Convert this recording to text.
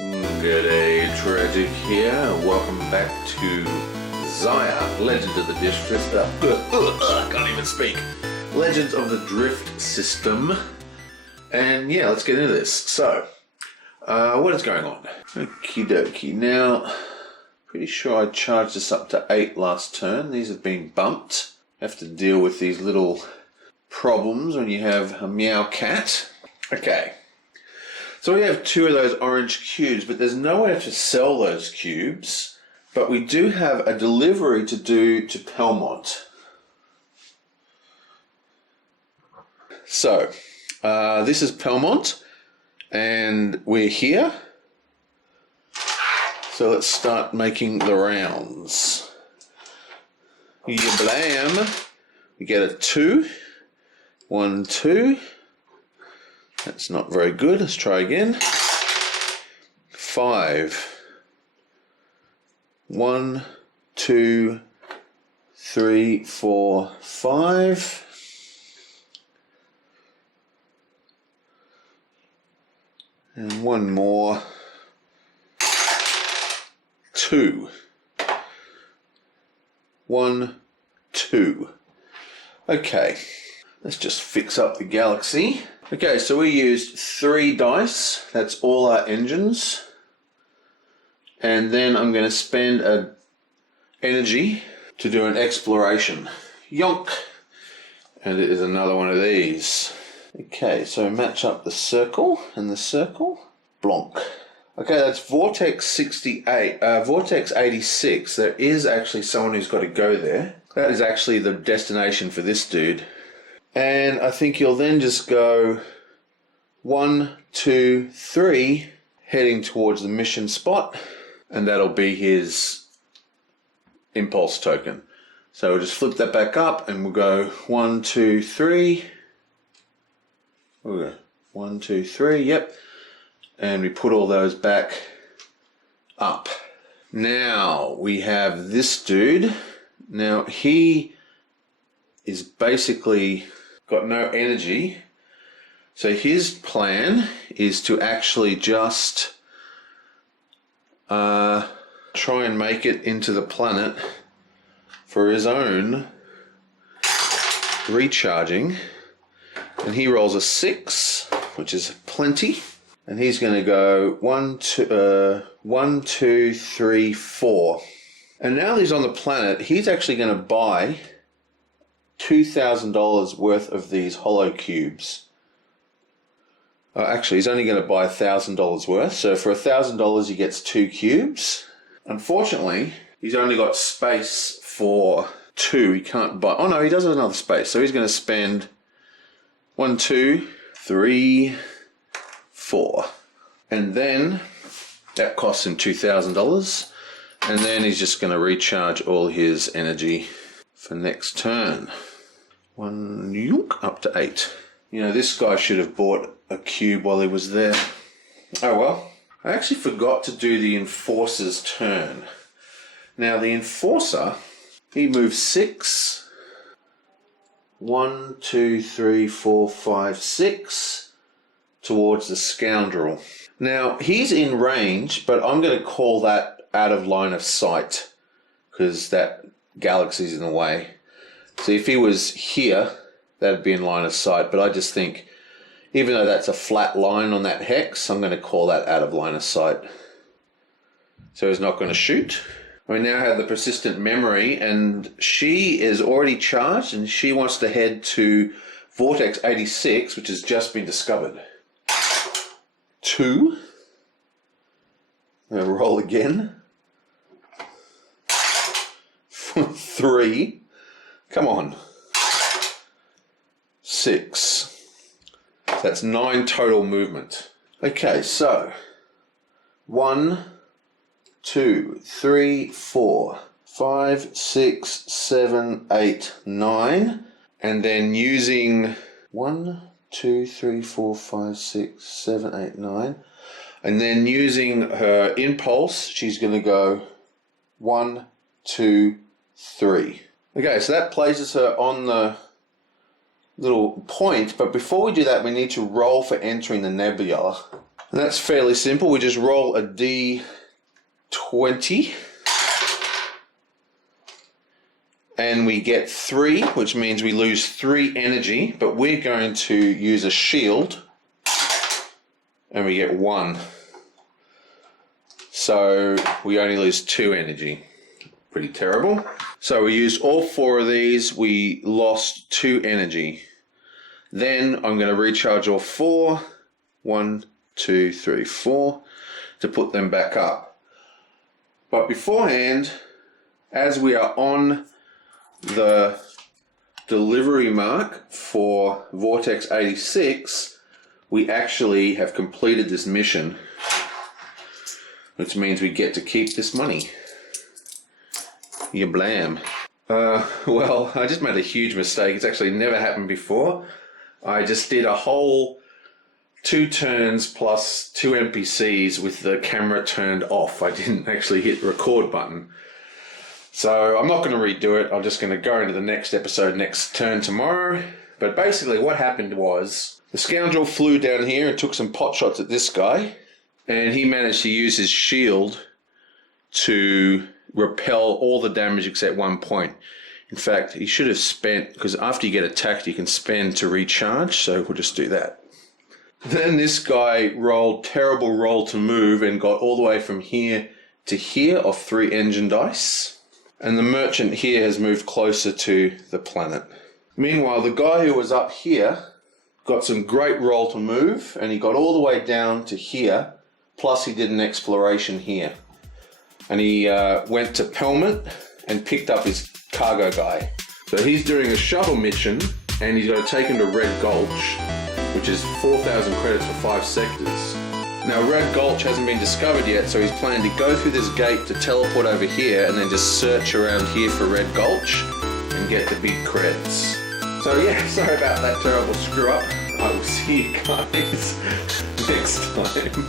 G'day, Tragic here. Welcome back to Xia, Legend of the Drift. I can't even speak. Legends of the Drift System. And yeah, let's get into this. So, what is going on? Okie dokie. Now, pretty sure I charged this up to 8 last turn. These have been bumped. Have to deal with these little problems when you have a meow cat. Okay. So we have 2 of those orange cubes, but there's nowhere to sell those cubes. But we do have a delivery to do to Pelmont. So, this is Pelmont, and we're here. So let's start making the rounds. Yablam! We get a 2. 1, 2. That's not very good. Let's try again. 5. 1, 2, 3, 4, 5. And one more. 2. 1, 2. Okay. Let's just fix up the galaxy. Okay, so we used 3 dice. That's all our engines. And then I'm going to spend an energy to do an exploration. Yonk! And it is another one of these. Okay, so match up the circle and the circle. Blonk. Okay, that's Vortex 68, Vortex 86. There is actually someone who's got to go there. That is actually the destination for this dude. And I think you'll then just go 1, 2, 3, heading towards the mission spot, and that'll be his impulse token. So we'll just flip that back up, and we'll go 1, 2, 3. We'll go 1, 2, 3. Yep, and we put all those back up. Now we have this dude. Now he is basically got no energy, so his plan is to actually just try and make it into the planet for his own recharging, and he rolls a 6, which is plenty, and he's going to go 1, 2, 3, 4, and now that he's on the planet, he's actually going to buy $2,000 worth of these hollow cubes. Actually, he's only going to buy $1,000 worth. So for $1,000, he gets 2 cubes. Unfortunately, he's only got space for 2. He can't buy. Oh no, he does have another space. So he's going to spend 1, 2, 3, 4, and then that costs him $2,000. And then he's just going to recharge all his energy for next turn. 1 yunk up to 8. You know, this guy should have bought a cube while he was there. Oh well. I actually forgot to do the Enforcer's turn. Now the Enforcer, he moves 6. 1, 2, 3, 4, 5, 6 towards the Scoundrel. Now he's in range, but I'm going to call that out of line of sight because that galaxy's in the way. So if he was here, that'd be in line of sight, but I just think even though that's a flat line on that hex, I'm going to call that out of line of sight. So he's not going to shoot. We now have the persistent memory, and she is already charged, and she wants to head to Vortex 86, which has just been discovered. 2. I'm going to roll again. 3. Come on. 6. That's 9 total movement. Okay, so 1, 2, 3, 4, 5, 6, 7, 8, 9, and then using 1, 2, 3, 4, 5, 6, 7, 8, 9, and then using her impulse, she's going to go 1, 2, 3. Okay, so that places her on the little point, but before we do that, we need to roll for entering the nebula. And that's fairly simple. We just roll a D20 and we get 3, which means we lose 3 energy, but we're going to use a shield and we get 1. So we only lose 2 energy. Pretty terrible. So we used all 4 of these, we lost 2 energy. Then I'm going to recharge all 4, 1, 2, 3, 4, to put them back up. But beforehand, as we are on the delivery mark for Vortex 86, we actually have completed this mission, which means we get to keep this money. You blam. Well, I just made a huge mistake. It's actually never happened before. I just did a whole 2 turns plus 2 NPCs with the camera turned off. I didn't actually hit the record button. So I'm not going to redo it. I'm just going to go into the next episode next turn tomorrow. But basically what happened was the scoundrel flew down here and took some pot shots at this guy. And he managed to use his shield to repel all the damage except 1 point. In fact, he should have spent, because after you get attacked, you can spend to recharge, so we'll just do that. Then this guy rolled terrible roll to move and got all the way from here to here off 3 engine dice. And the merchant here has moved closer to the planet. Meanwhile, the guy who was up here got some great roll to move, and he got all the way down to here, plus he did an exploration here. And he went to Pelment and picked up his cargo guy. So he's doing a shuttle mission and he's got to take him to Red Gulch, which is 4,000 credits for 5 sectors. Now Red Gulch hasn't been discovered yet, so he's planning to go through this gate to teleport over here and then just search around here for Red Gulch and get the big credits. So yeah, sorry about that terrible screw up. I will see you guys next time.